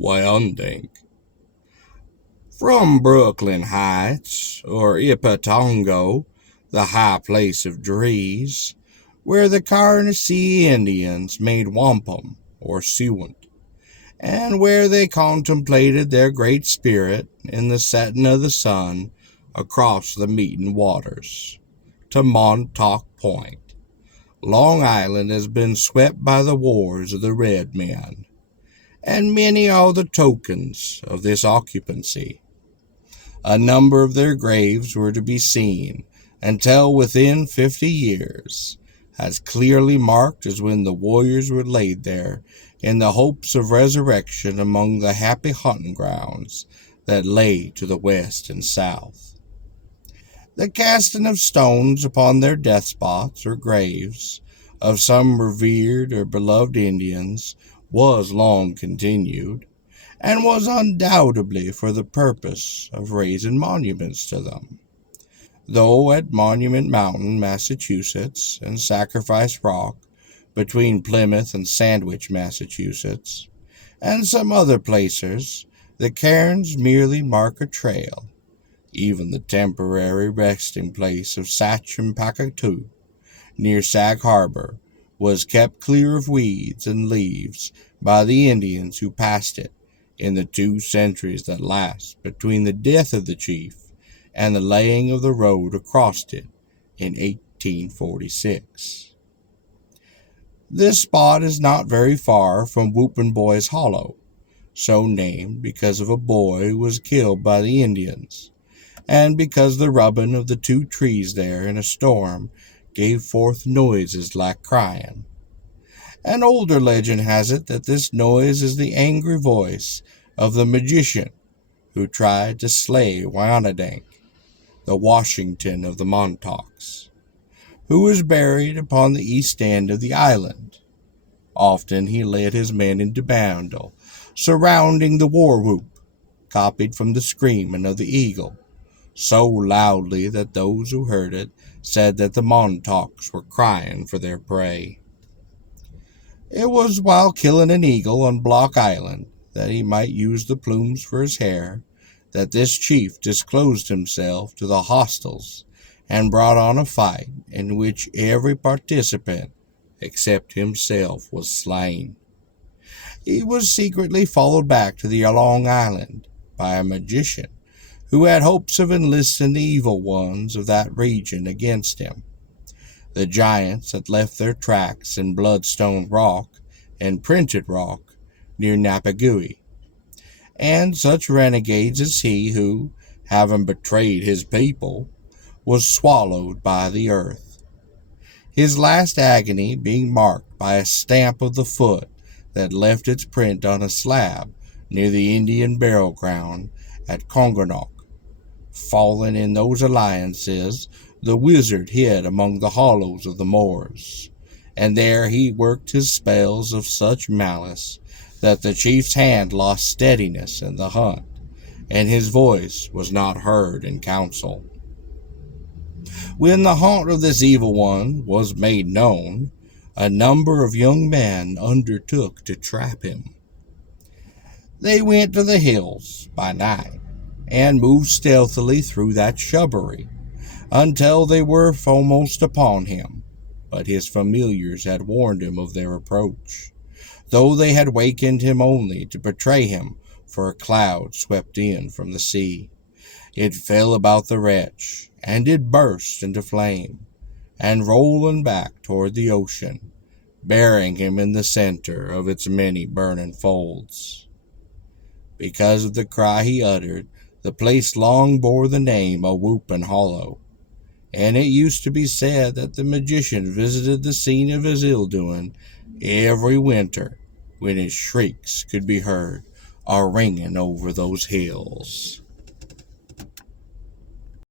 Wyandank. From Brooklyn Heights, or Ipatongo, the high place of Drees, where the Carnacy Indians made wampum, or suant, and where they contemplated their great spirit in the setting of the sun across the meeting waters, to Montauk Point, Long Island has been swept by the wars of the red men, and many are the tokens of this occupancy. A number of their graves were to be seen until within 50 years, as clearly marked as when the warriors were laid there in the hopes of resurrection among the happy hunting grounds that lay to the west and south. The casting of stones upon their death spots or graves of some revered or beloved Indians was long continued, and was undoubtedly for the purpose of raising monuments to them, though at Monument Mountain, Massachusetts, and Sacrifice Rock, between Plymouth and Sandwich, Massachusetts, and some other places, the cairns merely mark a trail. Even the temporary resting place of Sachampakatoo, near Sag Harbor, was kept clear of weeds and leaves by the Indians who passed it in the 2 centuries that last between the death of the chief and the laying of the road across it in 1846. This spot is not very far from Whoopin' Boy's Hollow, so named because of a boy who was killed by the Indians, and because the rubbing of the 2 trees there in a storm gave forth noises like crying. An older legend has it that this noise is the angry voice of the magician who tried to slay Wyandank, the Washington of the Montauks, who was buried upon the east end of the island. Often he led his men into battle, surrounding the war whoop, copied from the screaming of the eagle, so loudly that those who heard it said that the Montauks were crying for their prey. It was while killing an eagle on Block Island, that he might use the plumes for his hair, that this chief disclosed himself to the hostiles and brought on a fight in which every participant except himself was slain. He was secretly followed back to the Long Island by a magician who had hopes of enlisting the evil ones of that region against him. The giants had left their tracks in Bloodstone Rock and Printed Rock near Napagui, and such renegades as he who, having betrayed his people, was swallowed by the earth, his last agony being marked by a stamp of the foot that left its print on a slab near the Indian burial ground at Congernock. Fallen in those alliances, the wizard hid among the hollows of the moors, and there he worked his spells of such malice that the chief's hand lost steadiness in the hunt, and his voice was not heard in council. When the haunt of this evil one was made known, a number of young men undertook to trap him. They went to the hills by night, and moved stealthily through that shrubbery, until they were almost upon him, but his familiars had warned him of their approach, though they had wakened him only to betray him, for a cloud swept in from the sea. It fell about the wretch, and it burst into flame, and rolling back toward the ocean, burying him in the center of its many burning folds. Because of the cry he uttered, the place long bore the name of Whoopin' Hollow, and it used to be said that the magician visited the scene of his ill-doing every winter, when his shrieks could be heard a-ringing over those hills.